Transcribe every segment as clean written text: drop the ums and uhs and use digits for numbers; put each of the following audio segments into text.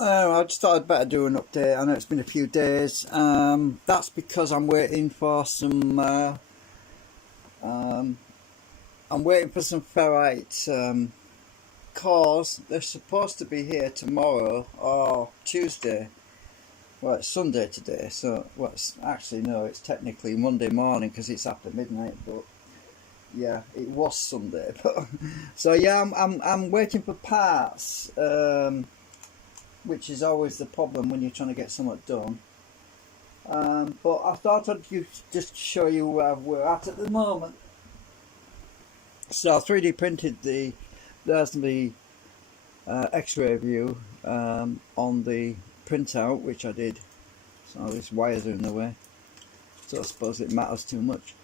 I just thought I'd better do an update. I know it's been a few days. That's because I'm waiting for some. Um, I'm waiting for some ferrite cores. They're supposed to be here tomorrow or Tuesday. Well, it's Sunday today, so well, actually no, it's technically Monday morning because it's after midnight. But yeah, it was Sunday. But so yeah, I'm waiting for parts. Which is always the problem when you're trying to get something done. But I thought I'd just show you where we're at the moment. So I 3D printed there's the X-ray view on the printout, which I did. So these wires are in the way, so I suppose it matters too much.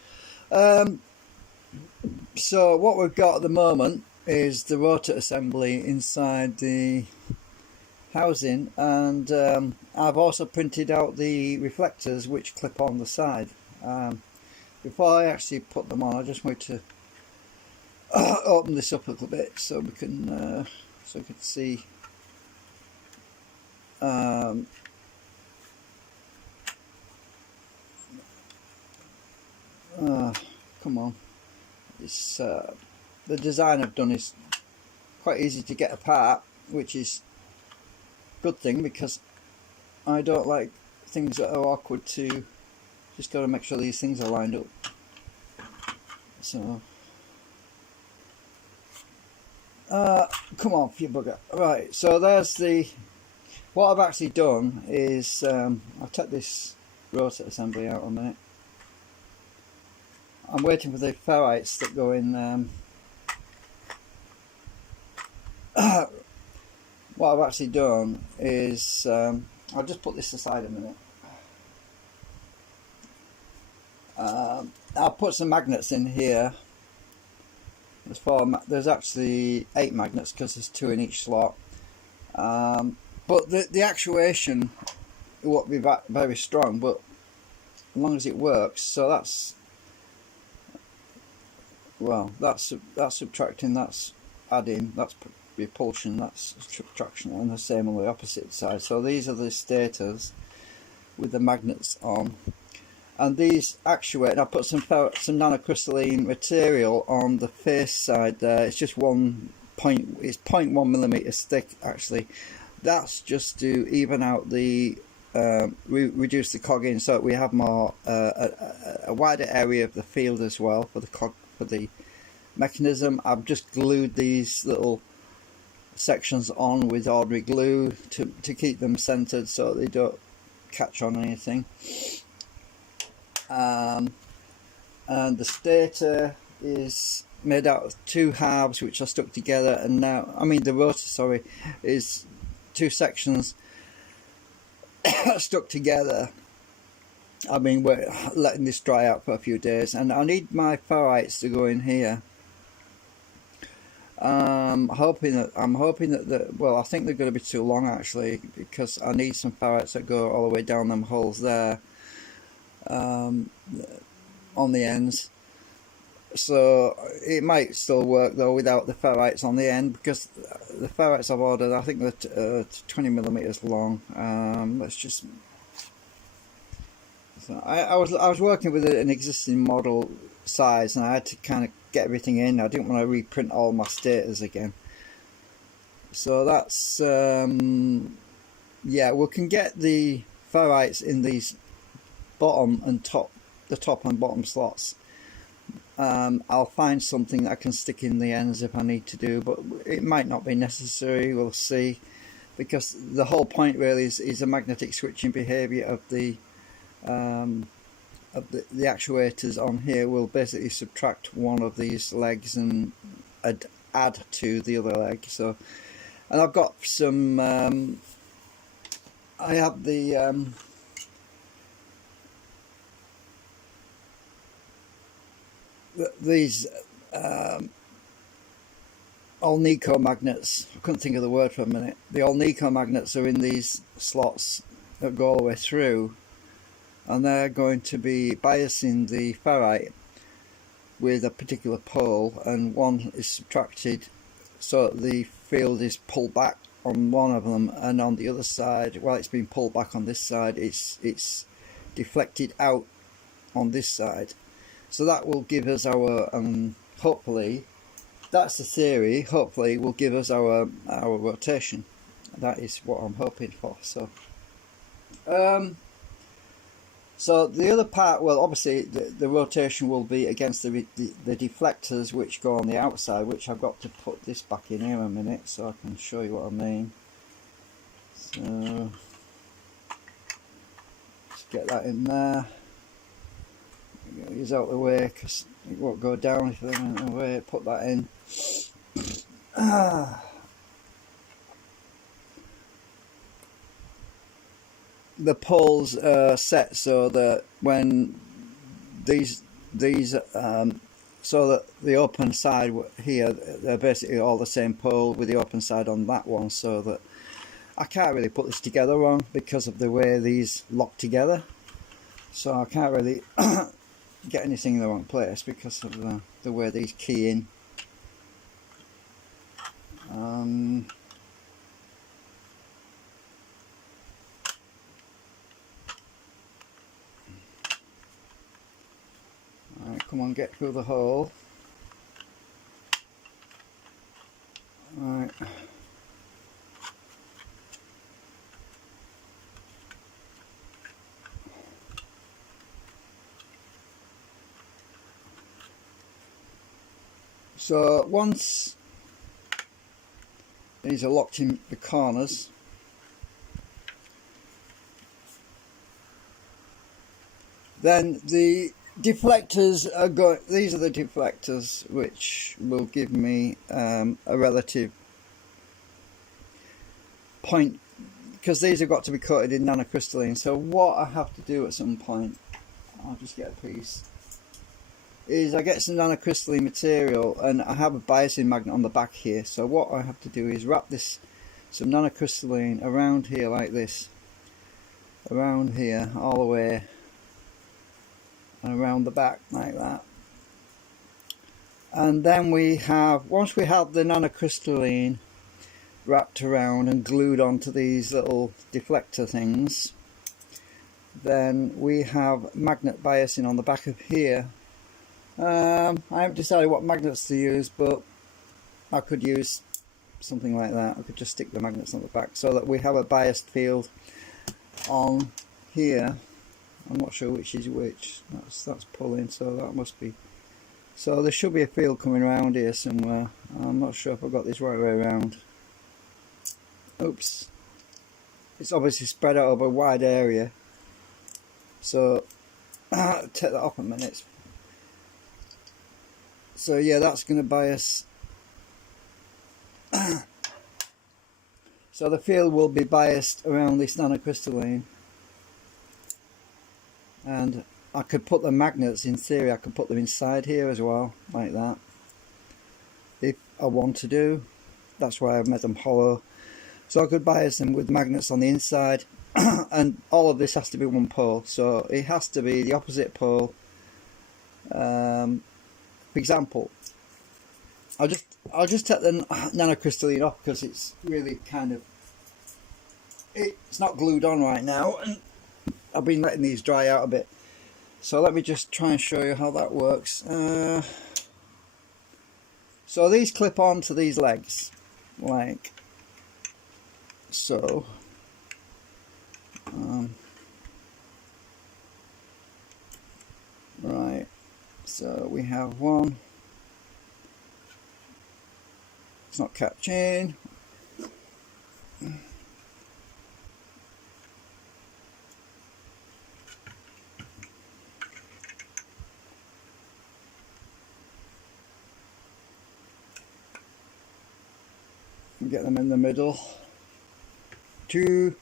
So what we've got at the moment is the rotor assembly inside the housing, and I've also printed out the reflectors which clip on the side. Before I actually put them on, I just want to open this up a little bit so we can see. Come on, it's the design I've done is quite easy to get apart, which is good thing because I don't like things that are awkward to. Just got to make sure these things are lined up. So come on, you bugger. Right, so there's what I've actually done is I'll take this rotor assembly out a minute. I'm waiting for the ferrites that go in. What I've actually done is I'll just put this aside a minute. I'll put some magnets in here. There's actually 8 magnets because there's 2 in each slot. But the actuation won't be very strong, but as long as it works. So that's subtracting, that's adding, that's repulsion, that's subtraction, and the same on the opposite side. So these are the stators with the magnets on, and these actuate. And I put some nanocrystalline material on the face side there. It's just 0.1 millimeters thick actually. That's just to even out the reduce the cogging, so that we have more a wider area of the field as well for the mechanism. I've just glued these little sections on with ordinary glue to keep them centered so they don't catch on anything. And the stator is made out of 2 halves which are stuck together, and now the rotor, is 2 sections stuck together. We're letting this dry out for a few days, and I need my ferrites to go in here. I'm hoping that well, I think they're going to be too long actually, because I need some ferrites that go all the way down them holes there on the ends. So it might still work though without the ferrites on the end, because the ferrites I've ordered, I think they're 20 millimeters long. Let's just. So I was working with an existing model size, and I had to kind of get everything in. I didn't want to reprint all my stators again. So that's yeah, we can get the ferrites in these the top and bottom slots. I'll find something that I can stick in the ends if I need to do, but it might not be necessary. We'll see, because the whole point really is a magnetic switching behavior of the actuators on here. Will basically subtract one of these legs and add to the other leg. So, and I've got some I have the these Alnico magnets. I couldn't think of the word for a minute. The Alnico magnets are in these slots that go all the way through, and they're going to be biasing the ferrite with a particular pole, and one is subtracted so that the field is pulled back on one of them, and on the other side, while it's been pulled back on this side, it's deflected out on this side. So that will give us our hopefully, that's the theory, hopefully will give us our rotation. That is what I'm hoping for. So so the other part, well, obviously the rotation will be against the deflectors which go on the outside, which I've got to put this back in here a minute so I can show you what I mean. So let's get that in there. Use out the way because it won't go down if they're in the way. Put that in. The poles are set so that when these so that the open side here, they're basically all the same pole with the open side on that one, so that I can't really put this together wrong because of the way these lock together. So I can't really get anything in the wrong place because of the way these key in. Alright, come on, get through the hole. Alright. So once these are locked in the corners, then the deflectors are going. These are the deflectors which will give me a relative point, because these have got to be coated in nanocrystalline. So what I have to do at some point, I'll just get a piece, is I get some nanocrystalline material, and I have a biasing magnet on the back here. So what I have to do is wrap some nanocrystalline around here like this, around here all the way, and around the back like that. And then once we have the nanocrystalline wrapped around and glued onto these little deflector things, then we have magnet biasing on the back of here. I haven't decided what magnets to use, but I could use something like that. I could just stick the magnets on the back so that we have a biased field on here. I'm not sure which is which. That's pulling, so that must be. So there should be a field coming around here somewhere. I'm not sure if I've got this right way around. Oops. It's obviously spread out over a wide area. So take that off a minute. So yeah, that's going to bias. So the field will be biased around this nanocrystalline. And I could put the magnets, in theory, I could put them inside here as well, like that, if I want to do. That's why I've made them hollow. So I could bias them with magnets on the inside, and all of this has to be one pole. So it has to be the opposite pole. For example, I'll just take the nanocrystalline off because it's really kind of, it's not glued on right now, and I've been letting these dry out a bit. So let me just try and show you how that works. So these clip on to these legs, like so. Right, so we have one. It's not catching. Get them in the middle. Two.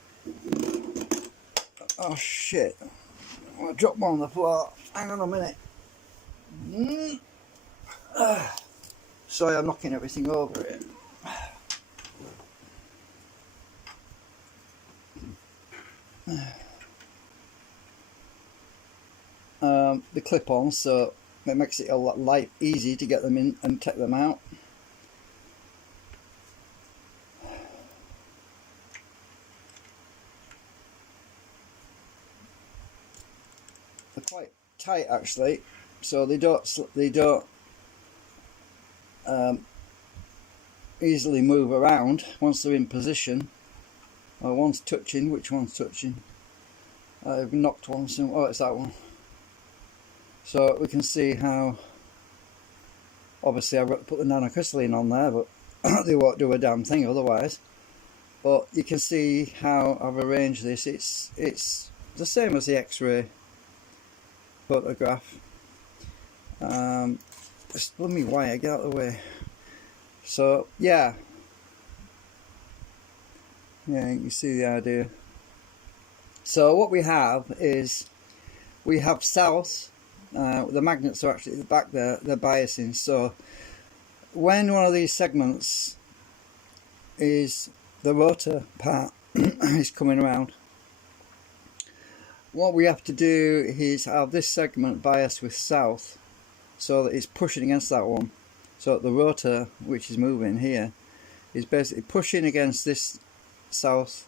Oh shit! I dropped one on the floor. Hang on a minute. Sorry, I'm knocking everything over it. The clip-on, so it makes it a lot easy to get them in and take them out. quite tight actually, so they don't easily move around once they're in position. Oh, one's touching. Which one's touching? I've knocked one. Oh, it's that one. So we can see how, obviously I've got to put the nanocrystalline on there, but they won't do a damn thing otherwise. But you can see how I've arranged this. It's the same as the X-ray photograph. Just let me wire, get out of the way. So yeah, you can see the idea. So what we have is, we have south, the magnets are actually at the back there, they're biasing. So when one of these segments is the rotor part is coming around, what we have to do is have this segment biased with south, so that it's pushing against that one. So the rotor, which is moving here, is basically pushing against this south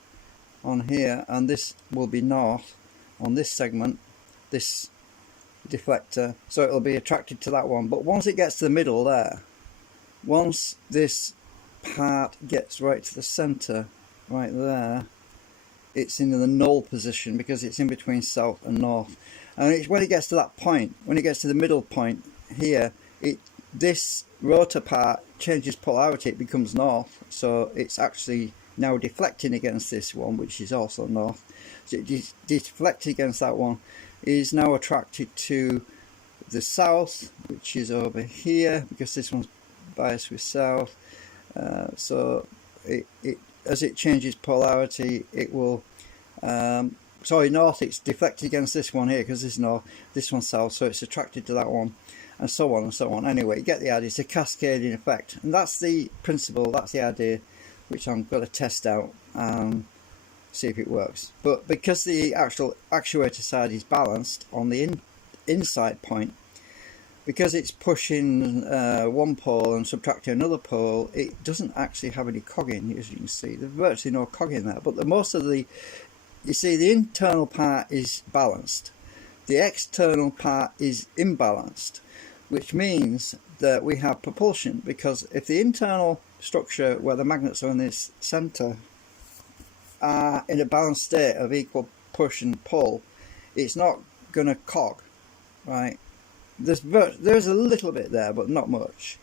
on here, and this will be north on this segment, this deflector, so it'll be attracted to that one. But once it gets to the middle there, once this part gets right to the center, right there, it's in the null position because it's in between south and north. And it's when it gets to that point, when it gets to the middle point here, this rotor part changes polarity, it becomes north, so it's actually now deflecting against this one, which is also north. So it deflected against that one, is now attracted to the south, which is over here, because this one's biased with south. So as it changes polarity, it will sorry, north, it's deflected against this one here because this is north, this one's south, so it's attracted to that one, and so on and so on. Anyway, you get the idea. It's a cascading effect, and that's the principle, that's the idea, which I'm going to test out and see if it works. But because the actual actuator side is balanced on the inside point, because it's pushing one pole and subtracting another pole, it doesn't actually have any cogging, as you can see. There's virtually no cogging there, but most of the, you see, the internal part is balanced, the external part is imbalanced, which means that we have propulsion, because if the internal structure where the magnets are in this center are in a balanced state of equal push and pull, it's not going to cog, right? There's a little bit there, but not much.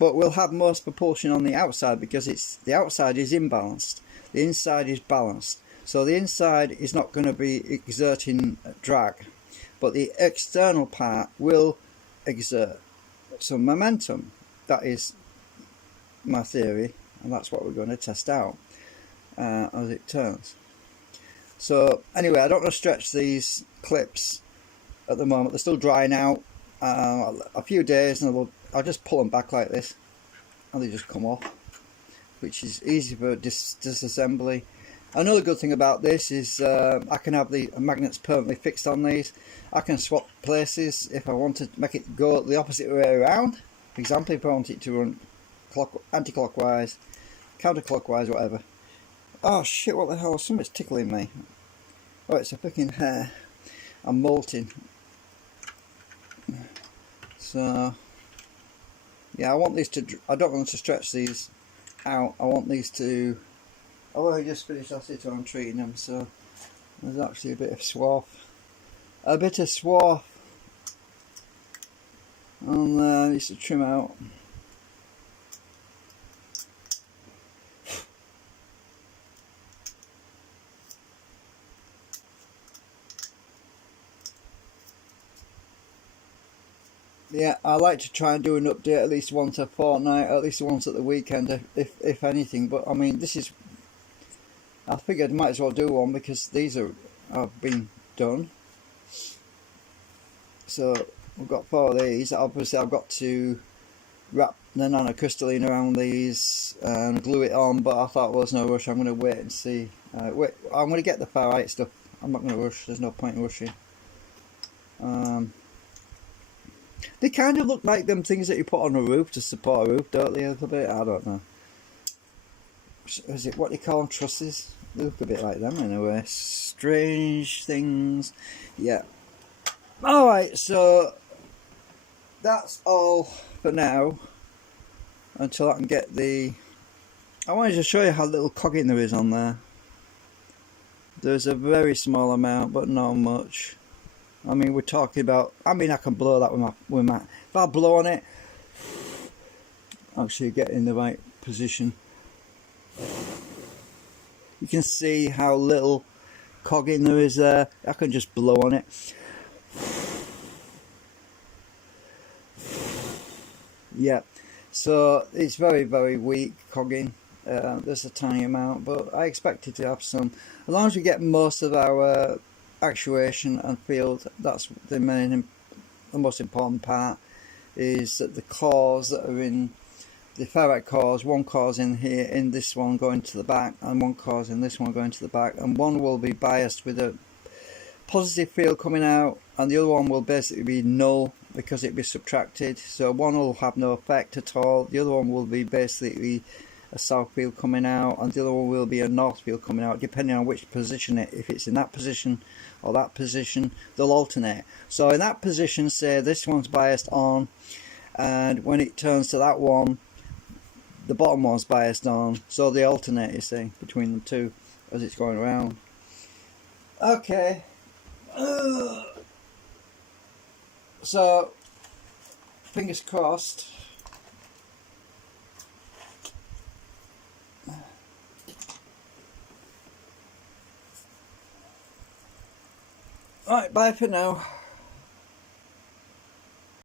But we'll have most propulsion on the outside because the outside is imbalanced, the inside is balanced. So the inside is not going to be exerting drag, but the external part will exert some momentum. That is my theory, and that's what we're going to test out as it turns. So anyway, I don't want to stretch these clips at the moment. They're still drying out. A few days and I'll just pull them back like this and they just come off, which is easy for disassembly. Another good thing about this is I can have the magnets permanently fixed on these. I can swap places if I want to make it go the opposite way around. For example, if I want it to run anti-clockwise, counterclockwise, whatever. Oh shit, what the hell, something's tickling me. Oh, it's a freaking hair. I'm molting. So yeah, I want these to, I don't want to stretch these out. I want these to, oh, I just finished acetone treating them, so there's actually a bit of swath on there. I need to trim out. Yeah, I like to try and do an update at least once a fortnight, at least once at the weekend, if anything. But I mean, this is, I figured I might as well do one because these have been done. So we've got 4 of these. Obviously, I've got to wrap the nanocrystalline around these and glue it on. But I thought, well, there's no rush. I'm going to wait and see. I'm going to get the ferrite stuff. I'm not going to rush. There's no point in rushing. They kind of look like them things that you put on a roof to support a roof, don't they, a little bit? I don't know. Is it what they call them, trusses? They look a bit like them in a way. Strange things. Yeah. Alright, so that's all for now until I can get the... I wanted to show you how little cogging there is on there. There's a very small amount, but not much. I mean, we're talking about... I mean, I can blow that with my... If I blow on it, actually get in the right position. You can see how little cogging there is there. I can just blow on it. Yeah, so it's very, very weak cogging. There's a tiny amount, but I expect it to have some. As long as we get most of our actuation and field, that's the most important part, is that the cores that are in the ferrite cores, one core's in here, in this one going to the back, and one core's in this one going to the back, and one will be biased with a positive field coming out, and the other one will basically be null because it be subtracted. So one will have no effect at all, the other one will be basically a south field coming out, and the other one will be a north field coming out, depending on which position if it's in that position or that position, they'll alternate. So in that position, say this one's biased on, and when it turns to that one, the bottom one's biased on, so they alternate, you see, between the two as it's going around. Okay, so fingers crossed. Alright, bye for now.